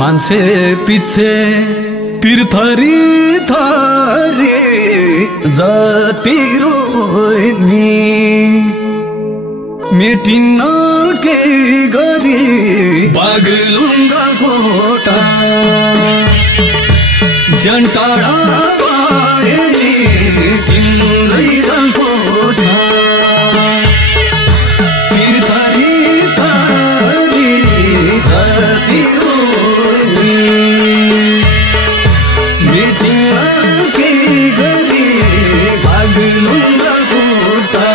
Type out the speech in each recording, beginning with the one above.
मान्छे पिछे पिरथरी थरी जति रोइनी मेटिन्न के गरी बागलुङ्गा कोटा जन्टाडा भएनी तिम्रै रङको छ पिरथरी थरी जति रोइनी मेटिन्न के गरी बागलुङ्गा कोटा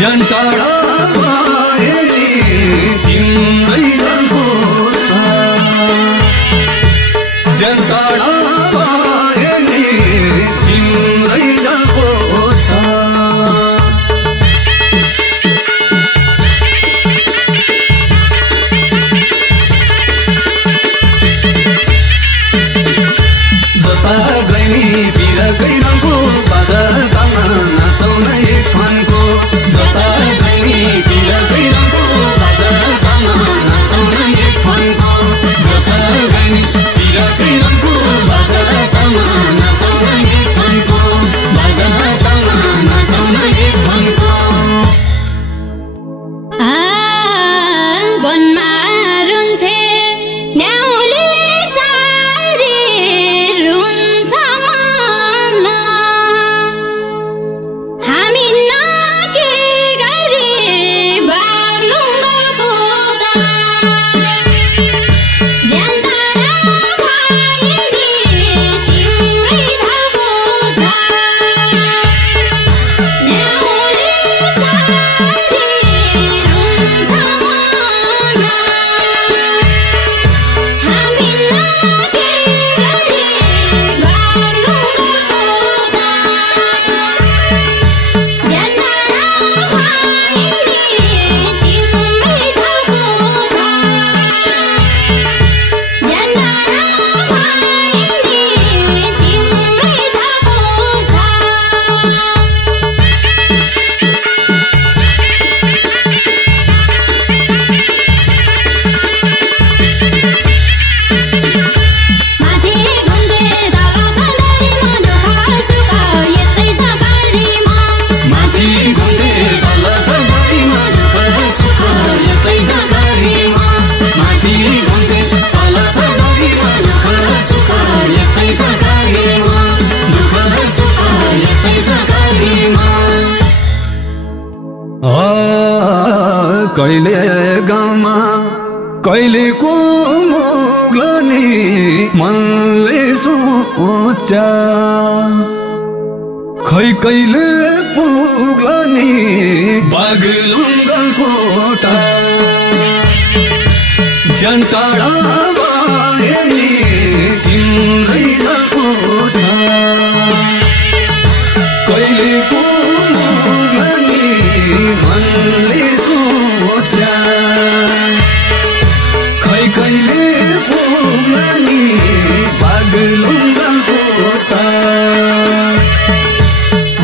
जन्टाडा भएनी तिम्रै रङको छ जन्टाडा भएनी तिम्रै रङको छ जता गइनी बिरकै रङको बाजा तालमा नाचौँ न एक फनको जता गइनी बिरकै रङको बाजा तालमा नाचौँ न एक फनको जता गइनी बिरकै रङको बाजा तालमा नाचौँ न एक फनको बाजा तालमा नाचौँ न एक फनको वनमा रुन्छे न्याउले चारी रुन्छ मन हामी नके गरी बागलुङ्गाको ज्यानतारा भएनी तिम्रै छाको छ न्याउले चारी रुन्छ मन हामी नके गरी बागलुङ्गाको ज्यानतारा भएनी तिम्रै छाको छ ज्यानतारा भएनी तिम्रै छाको छ माथि घुम्दै तल सन्दरीमा दुःख सुख यस्तै छ गाडीमा माथि घुम्दै तल सन्दरीमा दुःख सुख यस्तै छ गाडीमा माथि घुम्दै तल सन्दरीमा दुःख सुख यस्तै छ गाडीमा दुःख सुख यस्तै छ गाडीमा कहिले गाउँमा कहिलेको मुग्लनी मनले सोचा खै कहिले पुग्लनी बागलुङ्गको कोटा ज्यान टाढा भए नि तिम्रै झल्को छ कहिलेको मुग्लनी मनले सोचा खै कहिले पुग्लनी बागलुङ्गको कोटा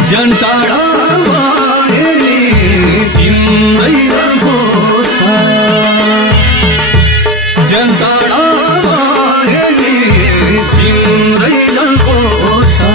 ज्यान टाढा भए नि तिम्रै झल्को छ ज्यान टाढा भए नि तिम्रै झल्को छ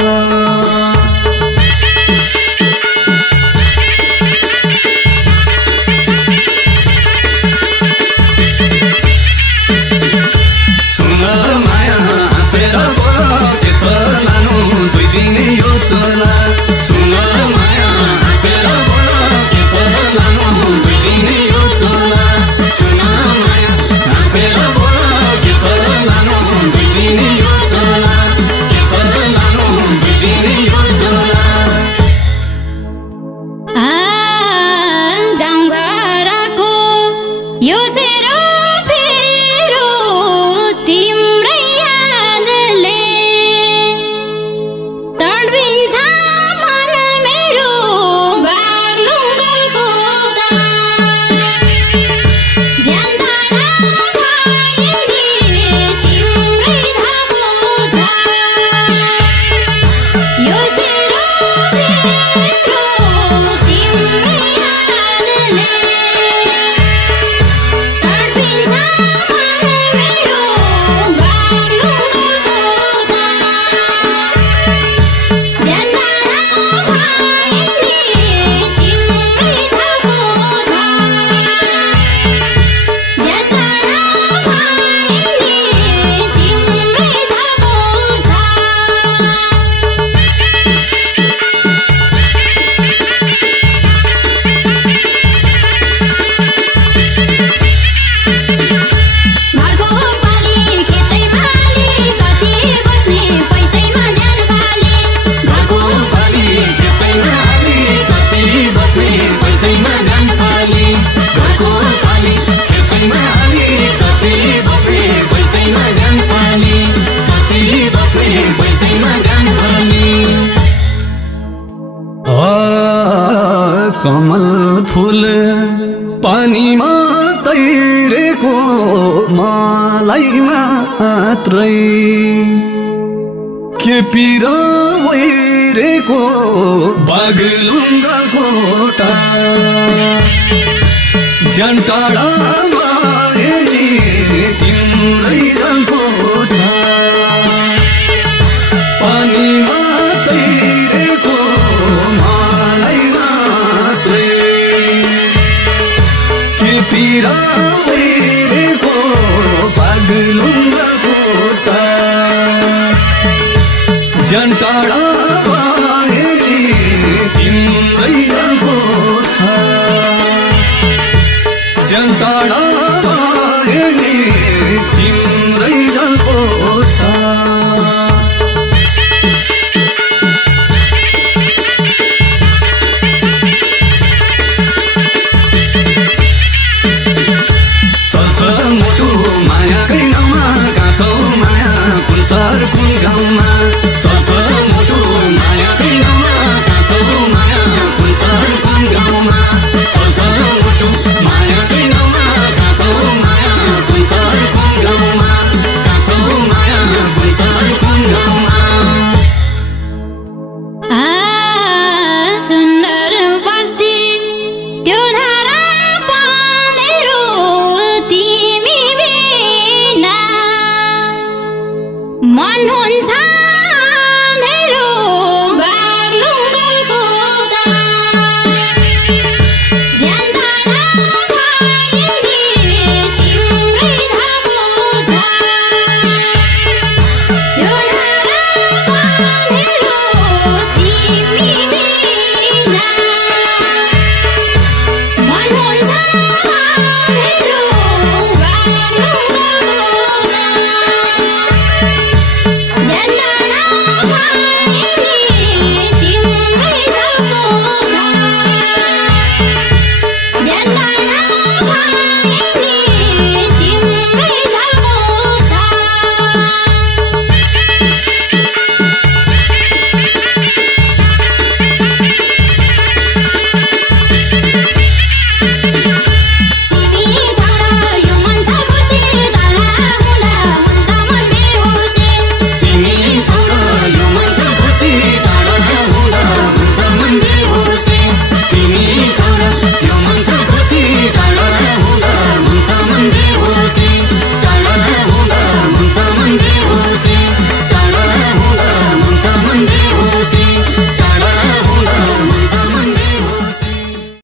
कमल फूल पानीमा तैरेको मलाई मात्रै के पिरा वैरेको बागलुङ्गको कोटा ज्यान टाढा भए नि तिम्रै झल्को छ पानीमा तैरेको मलाई मात्रै के पिरा वैरेको बागलुङ्गको कोटा ज्यान टाढा भए नि तिम्रै झल्को छ ज्यान टाढा भए नि तिम्रै झल्को छ मोटो मायाकै नाउँमा काछौ माया कुन सर कुन गाउँ